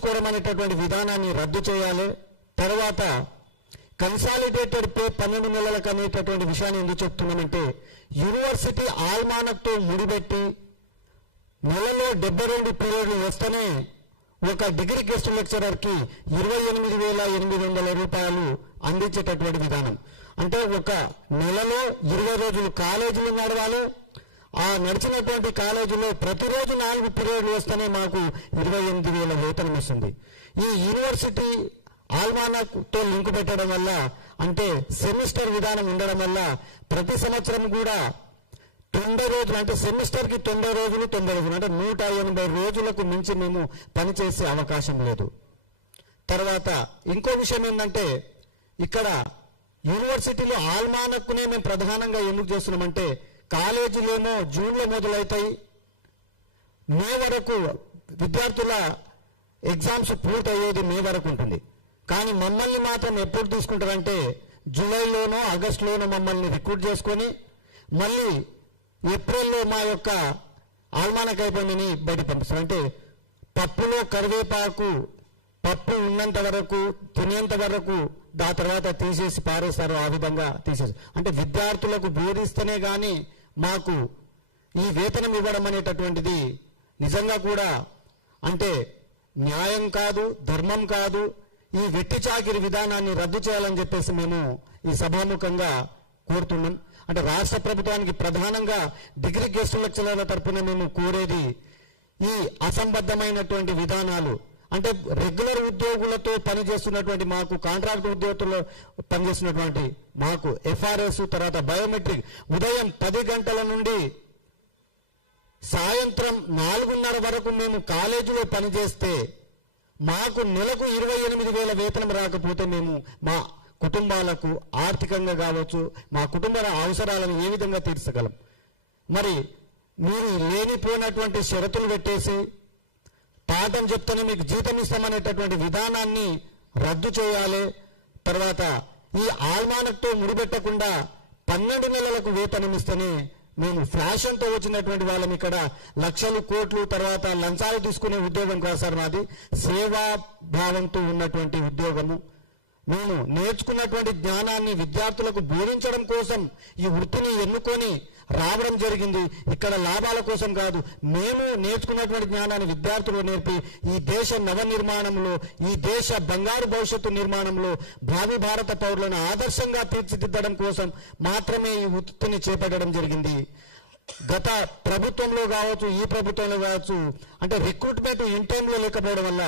చేసుకోవడం అనేటటువంటి విధానాన్ని రద్దు చేయాలి. తర్వాత కన్సాలిడేటెడ్ పే 12 నెలలకు అనేటటువంటి విషయాన్ని ఎందుకు చెప్తున్నానంటే, యూనివర్సిటీ ఆల్మానక్తో ముడిపెట్టి నెలలో 72 పీరియడ్లు వస్తేనే ఒక డిగ్రీ గెస్ట్ లెక్చరర్కి 28,800 రూపాయలు అందించేటటువంటి విధానం. అంటే ఒక నెలలో 20 రోజులు కాలేజీలు నడవాలి. ఆ నడిచినటువంటి కాలేజీలో ప్రతిరోజు 4 పీరియడ్లు వస్తేనే మాకు 28,000 వేతనం వస్తుంది. ఈ యూనివర్సిటీ ఆల్మానక్తో లింక్ పెట్టడం వల్ల, అంటే సెమిస్టర్ విధానం ఉండడం వల్ల ప్రతి సంవత్సరం కూడా 90 రోజులు, అంటే సెమిస్టర్కి 90 రోజులు అంటే 180 రోజులకు మించి మేము పనిచేసే అవకాశం లేదు. తర్వాత ఇంకో విషయం ఏంటంటే, ఇక్కడ యూనివర్సిటీలో ఆల్మానక్కునే మేము ప్రధానంగా ఎందుకు చేస్తున్నామంటే, కాలేజీలేమో జూన్లో మొదలవుతాయి, మే వరకు విద్యార్థుల ఎగ్జామ్స్ పూర్తయ్యేది మే వరకు ఉంటుంది. కానీ మమ్మల్ని మాత్రం ఎప్పుడు తీసుకుంటారంటే, జూలైలోనో ఆగస్టులోనో మమ్మల్ని రిక్రూట్ చేసుకొని మళ్ళీ ఏప్రిల్లో మా యొక్క ఆల్మానక్ అయిపోయిందని బయట పంపిస్తారు. అంటే పప్పులో కరివేపాకు పప్పు ఉన్నంత వరకు తినేంత వరకు ఆ తర్వాత తీసేసి పారేస్తారు. ఆ విధంగా తీసేసి, అంటే విద్యార్థులకు బోధిస్తేనే కానీ మాకు ఈ వేతనం ఇవ్వడం అనేటటువంటిది నిజంగా కూడా అంటే న్యాయం కాదు, ధర్మం కాదు. ఈ వెట్టి చాకిరి విధానాన్ని రద్దు చేయాలని చెప్పేసి మేము ఈ సభాముఖంగా కోరుతున్నాం. అంటే రాష్ట్ర ప్రభుత్వానికి ప్రధానంగా డిగ్రీ గెస్ట్ లెక్చరర్ల తరఫున మేము కోరేది, ఈ అసంబద్ధమైనటువంటి విధానాలు, అంటే రెగ్యులర్ ఉద్యోగులతో పనిచేస్తున్నటువంటి మాకు, కాంట్రాక్ట్ ఉద్యోగులతో పనిచేస్తున్నటువంటి మాకు ఎఫ్ఆర్ఎస్, తర్వాత బయోమెట్రిక్ ఉదయం 10 గంటల నుండి సాయంత్రం 4:30 వరకు మేము కాలేజీలో పనిచేస్తే మాకు నెలకు 28,000 వేతనం రాకపోతే మేము మా కుటుంబాలకు ఆర్థికంగా కావచ్చు, మా కుటుంబ అవసరాలను ఏ విధంగా తీర్చగలం? మరి మీరు లేనిపోయినటువంటి షరతులు పెట్టేసి పాఠం చెప్తేనే మీకు జీతం ఇస్తామనేటటువంటి విధానాన్ని రద్దు చేయాలి. తర్వాత ఈ ఆల్మానక్తో ముడిపెట్టకుండా 12 నెలలకు వేతనం ఇస్తేనే మేము ఫ్యాషన్తో వచ్చినటువంటి వాళ్ళం. ఇక్కడ లక్షలు కోట్లు తర్వాత లంచాలు తీసుకునే ఉద్యోగం కాదు సార్ మాది, సేవాభావంతో ఉన్నటువంటి ఉద్యోగము. మేము నేర్చుకున్నటువంటి జ్ఞానాన్ని విద్యార్థులకు బోధించడం కోసం ఈ వృత్తిని ఎన్నుకొని రావడం జరిగింది. ఇక్కడ లాభాల కోసం కాదు, మేము నేర్చుకున్నటువంటి జ్ఞానాన్ని విద్యార్థులకు నేర్పి ఈ దేశ నవ నిర్మాణంలో, ఈ దేశ బంగారు భవిష్యత్తు నిర్మాణంలో భావి భారత పౌరులను ఆదర్శంగా తీర్చిదిద్దడం కోసం మాత్రమే ఈ వృత్తిని చేపట్టడం జరిగింది. గత ప్రభుత్వంలో కావచ్చు, ఈ ప్రభుత్వంలో కావచ్చు, అంటే రిక్రూట్మెంట్ ఇన్ టైంలో లేకపోవడం వల్ల